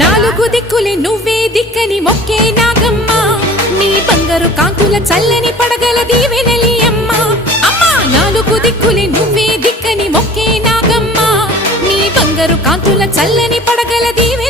నాలుగు దిక్కులే నువ్వే దిక్కని మొక్కే నాగమ్మ నీ బంగారు కాంతుల చల్లని పడగల దీవెనలి అమ్మ అమ్మా నాలుగు దిక్కులే నువ్వే దిక్కని మొక్కే నాగమ్మ నీ బంగారు కాంతుల చల్లని పడగల దీవె